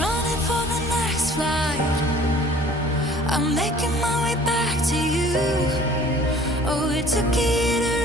running for the next flight. I'm making my way back to you. Oh, it took a year to